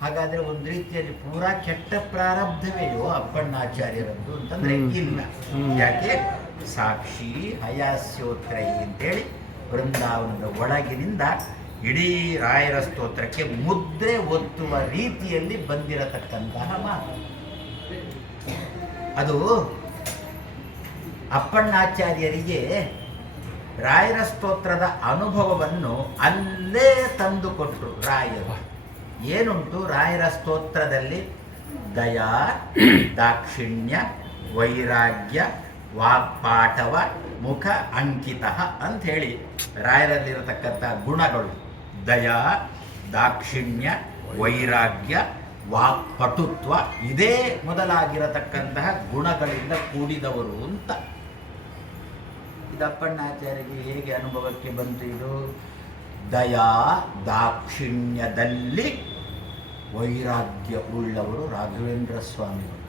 ಹಾಗಾದ್ರೆ ಒಂದು ರೀತಿಯಲ್ಲಿ ಪೂರಾ ಕೆಟ್ಟ ಪ್ರಾರಬ್ಧವೆಯೋ ಅಪ್ಪಣ್ಣಾಚಾರ್ಯರದ್ದು ಅಂತಂದ್ರೆ ಇಲ್ಲ. ಯಾಕೆ? ಸಾಕ್ಷಿ ಹಯಾಸ್ಯೋತ್ರೈ ಅಂತೇಳಿ ವೃಂದಾವನದ ಒಳಗಿನಿಂದ ಇಡೀ ರಾಯರ ಸ್ತೋತ್ರಕ್ಕೆ ಮುದ್ರೆ ಒತ್ತುವ ರೀತಿಯಲ್ಲಿ ಬಂದಿರತಕ್ಕಂತಹ ಮಾತು ಅದು. ಅಪ್ಪಣ್ಣಾಚಾರ್ಯರಿಗೆ ರಾಯರ ಸ್ತೋತ್ರದ ಅನುಭವವನ್ನು ಅಲ್ಲೇ ತಂದುಕೊಟ್ರು ರಾಯರು. ಏನುಂಟು ರಾಯರ ಸ್ತೋತ್ರದಲ್ಲಿ? ದಯಾ, ದಾಕ್ಷಿಣ್ಯ, ವೈರಾಗ್ಯ, ವಾಕ್ಪಾಠವ, ಮುಖ ಅಂಕಿತ ಅಂತ ಹೇಳಿ ರಾಯರಲ್ಲಿರತಕ್ಕಂಥ ಗುಣಗಳು. ದಯಾ, ದಾಕ್ಷಿಣ್ಯ, ವೈರಾಗ್ಯ, ವಾಕ್ಪಟುತ್ವ ಇದೇ ಮೊದಲಾಗಿರತಕ್ಕಂತಹ ಗುಣಗಳಿಂದ ಕೂಡಿದವರು ಅಂತ. ಇದಪ್ಪಣ್ಣಾಚಾರ್ಯರಿಗೆ ಹೇಗೆ ಅನುಭವಕ್ಕೆ ಬಂತು ಇದು? ದಯಾ ದಾಕ್ಷಿಣ್ಯದಲ್ಲಿ ವೈರಾಗ್ಯ ಉಳ್ಳವರು ರಾಘವೇಂದ್ರ ಸ್ವಾಮಿಗಳು.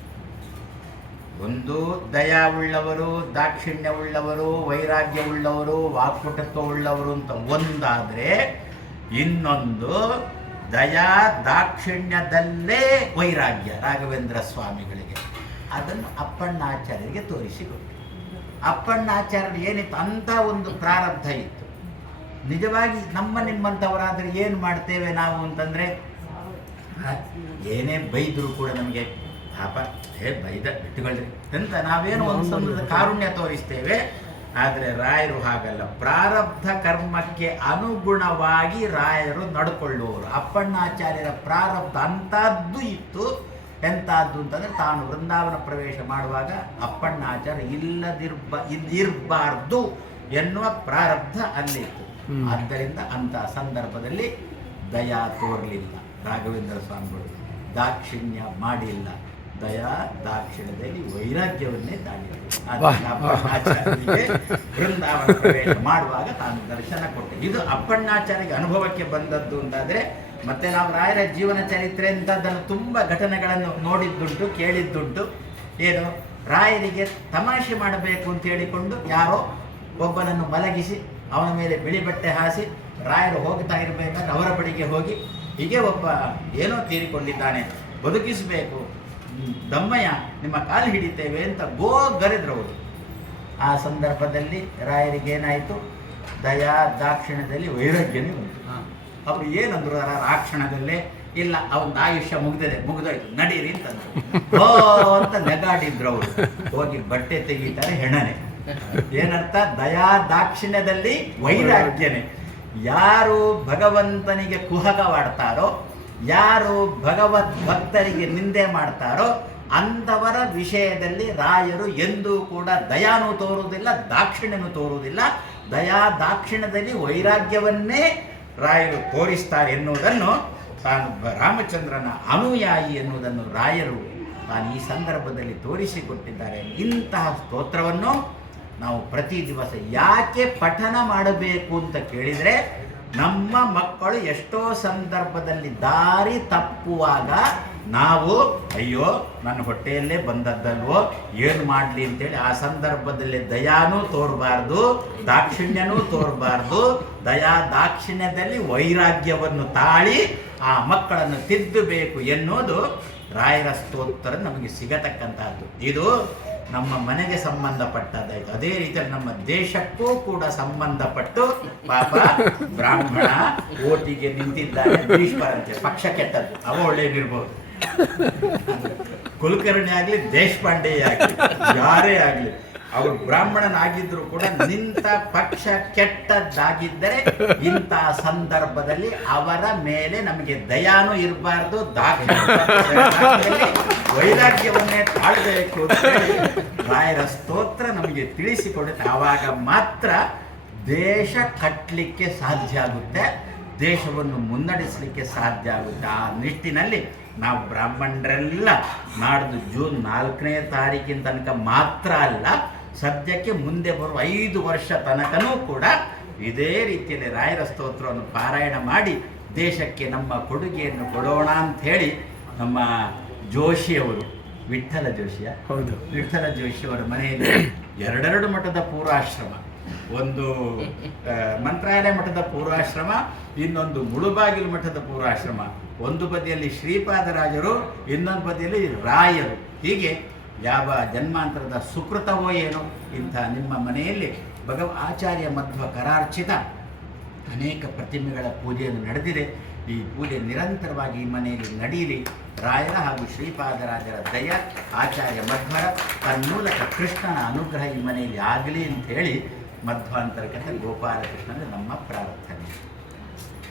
ಒಂದು ದಯಾ ಉಳ್ಳವರು, ದಾಕ್ಷಿಣ್ಯ ಉಳ್ಳವರು, ವೈರಾಗ್ಯ ಉಳ್ಳವರು, ವಾಕ್ಪಟುತ್ವ ಉಳ್ಳವರು ಅಂತ ಒಂದಾದರೆ, ಇನ್ನೊಂದು ದಯಾ ದಾಕ್ಷಿಣ್ಯದಲ್ಲೇ ವೈರಾಗ್ಯ ರಾಘವೇಂದ್ರ ಸ್ವಾಮಿಗಳಿಗೆ. ಅದನ್ನು ಅಪ್ಪಣ್ಣಾಚಾರ್ಯರಿಗೆ ತೋರಿಸಿಕೊಟ್ಟು. ಅಪ್ಪಣ್ಣಾಚಾರ್ಯರು ಏನಿತ್ತು ಅಂಥ ಒಂದು ಪ್ರಾರಬ್ಧ ಇತ್ತು. ನಿಜವಾಗಿ ನಿಮ್ಮಂಥವರಾದರೆ ಏನು ಮಾಡ್ತೇವೆ ನಾವು ಅಂತಂದರೆ, ಏನೇ ಬೈದರೂ ಕೂಡ ನಮಗೆ ಪಾಪ ಬೈದ ಬಿಟ್ಟುಕೊಳ್ಳ್ರಿ ಅಂತ ನಾವೇನು ಒಂದು ಸಮಯದ ಕಾರುಣ್ಯ ತೋರಿಸ್ತೇವೆ. ಆದರೆ ರಾಯರು ಹಾಗಲ್ಲ. ಪ್ರಾರಬ್ಧ ಕರ್ಮಕ್ಕೆ ಅನುಗುಣವಾಗಿ ರಾಯರು ನಡ್ಕೊಳ್ಳುವವರು. ಅಪ್ಪಣ್ಣಾಚಾರ್ಯರ ಪ್ರಾರಬ್ಧ ಅಂಥದ್ದು ಇತ್ತು. ಎಂಥದ್ದು ಅಂತಂದರೆ, ತಾನು ವೃಂದಾವನ ಪ್ರವೇಶ ಮಾಡುವಾಗ ಅಪ್ಪಣ್ಣಾಚಾರ್ಯ ಇರಬಾರ್ದು ಎನ್ನುವ ಪ್ರಾರಬ್ಧ ಅಲ್ಲಿತ್ತು. ಆದ್ದರಿಂದ ಅಂಥ ಸಂದರ್ಭದಲ್ಲಿ ದಯಾ ತೋರಲಿಲ್ಲ ರಾಘವೇಂದ್ರ ಸ್ವಾಮಿಗಳು, ದಾಕ್ಷಿಣ್ಯ ಮಾಡಿಲ್ಲ. ದಯಾ ದಾಕ್ಷಿಣ್ಯದಲ್ಲಿ ವೈರಾಗ್ಯವನ್ನೇ ತಾಳಿದರು. ಅಪ್ಪಣ್ಣಾಚಾರ್ಯರಿಗೆ ವೃಂದಾವನ ಪ್ರವೇಶ ಮಾಡುವಾಗ ತಾನು ದರ್ಶನ ಕೊಟ್ಟೆ. ಇದು ಅಪ್ಪಣ್ಣಾಚಾರ್ಯರಿಗೆ ಅನುಭವಕ್ಕೆ ಬಂದದ್ದು ಅಂತಾದರೆ. ಮತ್ತೆ ನಾವು ರಾಯರ ಜೀವನ ಚರಿತ್ರೆ ಅಂತ ಅದನ್ನು ತುಂಬ ಘಟನೆಗಳನ್ನು ನೋಡಿದ್ದುಂಟು, ಕೇಳಿದ್ದುಂಟು. ಏನು, ರಾಯರಿಗೆ ತಮಾಷೆ ಮಾಡಬೇಕು ಅಂತ ಹೇಳಿಕೊಂಡು ಯಾರೋ ಒಬ್ಬನನ್ನು ಮಲಗಿಸಿ ಅವನ ಮೇಲೆ ಬಿಳಿ ಬಟ್ಟೆ ಹಾಸಿ ರಾಯರು ಹೋಗ್ತಾ ಇರಬೇಕಾದ್ರೆ ಅವರ ಬಳಿಗೆ ಹೋಗಿ, ಹೀಗೆ ಒಬ್ಬ ಏನೋ ತೀರಿಕೊಂಡಿದ್ದಾನೆ, ಬದುಕಿಸಬೇಕು, ದಮ್ಮಯ್ಯ ನಿಮ್ಮ ಕಾಲು ಹಿಡಿತೇವೆ ಅಂತ ಗರೆದ್ರವರು. ಆ ಸಂದರ್ಭದಲ್ಲಿ ರಾಯರಿಗೇನಾಯಿತು? ದಯಾ ದಾಕ್ಷಿಣ್ಯದಲ್ಲಿ ವೈರಾಗ್ಯನೇ ಉಂಟು. ಅವರು ಏನಂದ್ರು ಆ ಕ್ಷಣದಲ್ಲೇ? ಇಲ್ಲ, ಅವನ ಆಯುಷ್ಯ ಮುಗಿದೋಯ್ತು, ನಡೀರಿ ಅಂತಂದ್ರು. ಅಂತ ನೆಗಾಡಿದ್ರು ಅವರು. ಹೋಗಿ ಬಟ್ಟೆ ತೆಗೀತಾರೆ, ಹೆಣನೆ. ಏನರ್ಥ? ದಯಾ ದಾಕ್ಷಿಣ್ಯದಲ್ಲಿ ವೈರಾಗ್ಯನೇ. ಯಾರು ಭಗವಂತನಿಗೆ ಕುಹಕವಾಡ್ತಾರೋ, ಯಾರು ಭಗವದ್ ಭಕ್ತರಿಗೆ ನಿಂದೆ ಮಾಡ್ತಾರೋ ಅಂಥವರ ವಿಷಯದಲ್ಲಿ ರಾಯರು ಎಂದೂ ಕೂಡ ದಯಾನೂ ತೋರುವುದಿಲ್ಲ, ದಾಕ್ಷಿಣ್ಯನೂ ತೋರುವುದಿಲ್ಲ. ದಯಾ ದಾಕ್ಷಿಣ್ಯದಲ್ಲಿ ವೈರಾಗ್ಯವನ್ನೇ ರಾಯರು ತೋರಿಸ್ತಾರೆ ಎನ್ನುವುದನ್ನು, ತಾನು ರಾಮಚಂದ್ರನ ಅನುಯಾಯಿ ಎನ್ನುವುದನ್ನು ರಾಯರು ತಾನು ಈ ಸಂದರ್ಭದಲ್ಲಿ ತೋರಿಸಿಕೊಟ್ಟಿದ್ದಾರೆ. ಇಂತಹ ಸ್ತೋತ್ರವನ್ನು ನಾವು ಪ್ರತಿ ದಿವಸ ಯಾಕೆ ಪಠನ ಮಾಡಬೇಕು ಅಂತ ಕೇಳಿದರೆ, ನಮ್ಮ ಮಕ್ಕಳು ಎಷ್ಟೋ ಸಂದರ್ಭದಲ್ಲಿ ದಾರಿ ತಪ್ಪುವಾಗ ನಾವು ಅಯ್ಯೋ ನನ್ನ ಹೊಟ್ಟೆಯಲ್ಲೇ ಬಂದದ್ದಲ್ವೋ, ಏನು ಮಾಡಲಿ ಅಂತೇಳಿ ಆ ಸಂದರ್ಭದಲ್ಲಿ ದಯಾನೂ ತೋರಬಾರ್ದು, ದಾಕ್ಷಿಣ್ಯನೂ ತೋರಬಾರ್ದು. ದಯಾ ದಾಕ್ಷಿಣ್ಯದಲ್ಲಿ ವೈರಾಗ್ಯವನ್ನು ತಾಳಿ ಆ ಮಕ್ಕಳನ್ನು ತಿದ್ದಬೇಕು ಎನ್ನುವುದು ರಾಯರ ಸ್ತೋತ್ರ ನಮಗೆ ಸಿಗತಕ್ಕಂಥದ್ದು. ಇದು ನಮ್ಮ ಮನೆಗೆ ಸಂಬಂಧಪಟ್ಟದ್ದಾಯಿತು. ಅದೇ ರೀತಿಯಲ್ಲಿ ನಮ್ಮ ದೇಶಕ್ಕೂ ಕೂಡ ಸಂಬಂಧಪಟ್ಟು, ಪಾಪ ಬ್ರಾಹ್ಮಣ ಓಟಿಗೆ ನಿಂತಿದ್ದಾರೆ, ಭೀಷ್ಮರಂತೆ, ಪಕ್ಷ ಕೆಟ್ಟದ್ದು, ಅವ ಒಳ್ಳೆಯದಿರ್ಬೋದು. ಕುಲಕರ್ಣಿ ಆಗಲಿ, ದೇಶಪಾಂಡೆ ಆಗಲಿ, ಯಾರೇ ಆಗಲಿ, ಅವರು ಬ್ರಾಹ್ಮಣನಾಗಿದ್ರು ಕೂಡ ನಿಂತ ಪಕ್ಷ ಕೆಟ್ಟದ್ದಾಗಿದ್ದರೆ ಇಂತಹ ಸಂದರ್ಭದಲ್ಲಿ ಅವರ ಮೇಲೆ ನಮಗೆ ದಯಾನೂ ಇರಬಾರ್ದು, ವೈರಾಗ್ಯವನ್ನೇ ತಾಳಬೇಕು ಅಂತ ರಾಯರ ಸ್ತೋತ್ರ ನಮಗೆ ತಿಳಿಸಿಕೊಡುತ್ತೆ. ಆವಾಗ ಮಾತ್ರ ದೇಶ ಕಟ್ಟಲಿಕ್ಕೆ ಸಾಧ್ಯ ಆಗುತ್ತೆ, ದೇಶವನ್ನು ಮುನ್ನಡೆಸಲಿಕ್ಕೆ ಸಾಧ್ಯ ಆಗುತ್ತೆ. ಆ ನಿಟ್ಟಿನಲ್ಲಿ ನಾವು ಬ್ರಾಹ್ಮಣರೆಲ್ಲ ನಾಡ್ದು ಜೂನ್ 4ನೇ ತಾರೀಕಿನ ತನಕ ಮಾತ್ರ ಅಲ್ಲ, ಸದ್ಯಕ್ಕೆ ಮುಂದೆ ಬರುವ 5 ವರ್ಷ ತನಕನೂ ಕೂಡ ಇದೇ ರೀತಿಯಲ್ಲಿ ರಾಯರ ಸ್ತೋತ್ರವನ್ನು ಪಾರಾಯಣ ಮಾಡಿ ದೇಶಕ್ಕೆ ನಮ್ಮ ಕೊಡುಗೆಯನ್ನು ಕೊಡೋಣ ಅಂತ ಹೇಳಿ ನಮ್ಮ ಜೋಶಿಯವರು, ವಿಠ್ಠಲ ಜೋಶಿಯ, ಹೌದು, ವಿಠ್ಠಲ ಜೋಶಿಯವರ ಮನೆಯಲ್ಲಿ 2 ಮಠದ ಪೂರ್ವಾಶ್ರಮ, ಒಂದು ಮಂತ್ರಾಲಯ ಮಠದ ಪೂರ್ವಾಶ್ರಮ, ಇನ್ನೊಂದು ಮುಳುಬಾಗಿಲು ಮಠದ ಪೂರ್ವಾಶ್ರಮ ಒಂದು ಬದಿಯಲ್ಲಿ ಶ್ರೀಪಾದರಾಜರು, ಇನ್ನೊಂದು ಬದಿಯಲ್ಲಿ ರಾಯರು. ಹೀಗೆ ಯಾವ ಜನ್ಮಾಂತರದ ಸುಕೃತವೋ ಏನೋ ಇಂಥ ನಿಮ್ಮ ಮನೆಯಲ್ಲಿ ಆಚಾರ್ಯ ಮಧ್ವ ಕರಾರ್ಚಿತ ಅನೇಕ ಪ್ರತಿಮೆಗಳ ಪೂಜೆಯನ್ನು ನಡೆದಿದೆ. ಈ ಪೂಜೆ ನಿರಂತರವಾಗಿ ಈ ಮನೆಯಲ್ಲಿ ನಡೆಯಲಿ. ರಾಯರ ಹಾಗೂ ಶ್ರೀಪಾದರಾಜರ ದಯ, ಆಚಾರ್ಯ ಮಧ್ವರ ತನ್ಮೂಲಕ ಕೃಷ್ಣನ ಅನುಗ್ರಹ ಈ ಮನೆಯಲ್ಲಿ ಆಗಲಿ ಅಂತ ಹೇಳಿ ಮಧ್ವಾಂತರಕತೆ ಗೋಪಾಲಕೃಷ್ಣನ ನಮ್ಮ ಪ್ರಾರ್ಥನೆ.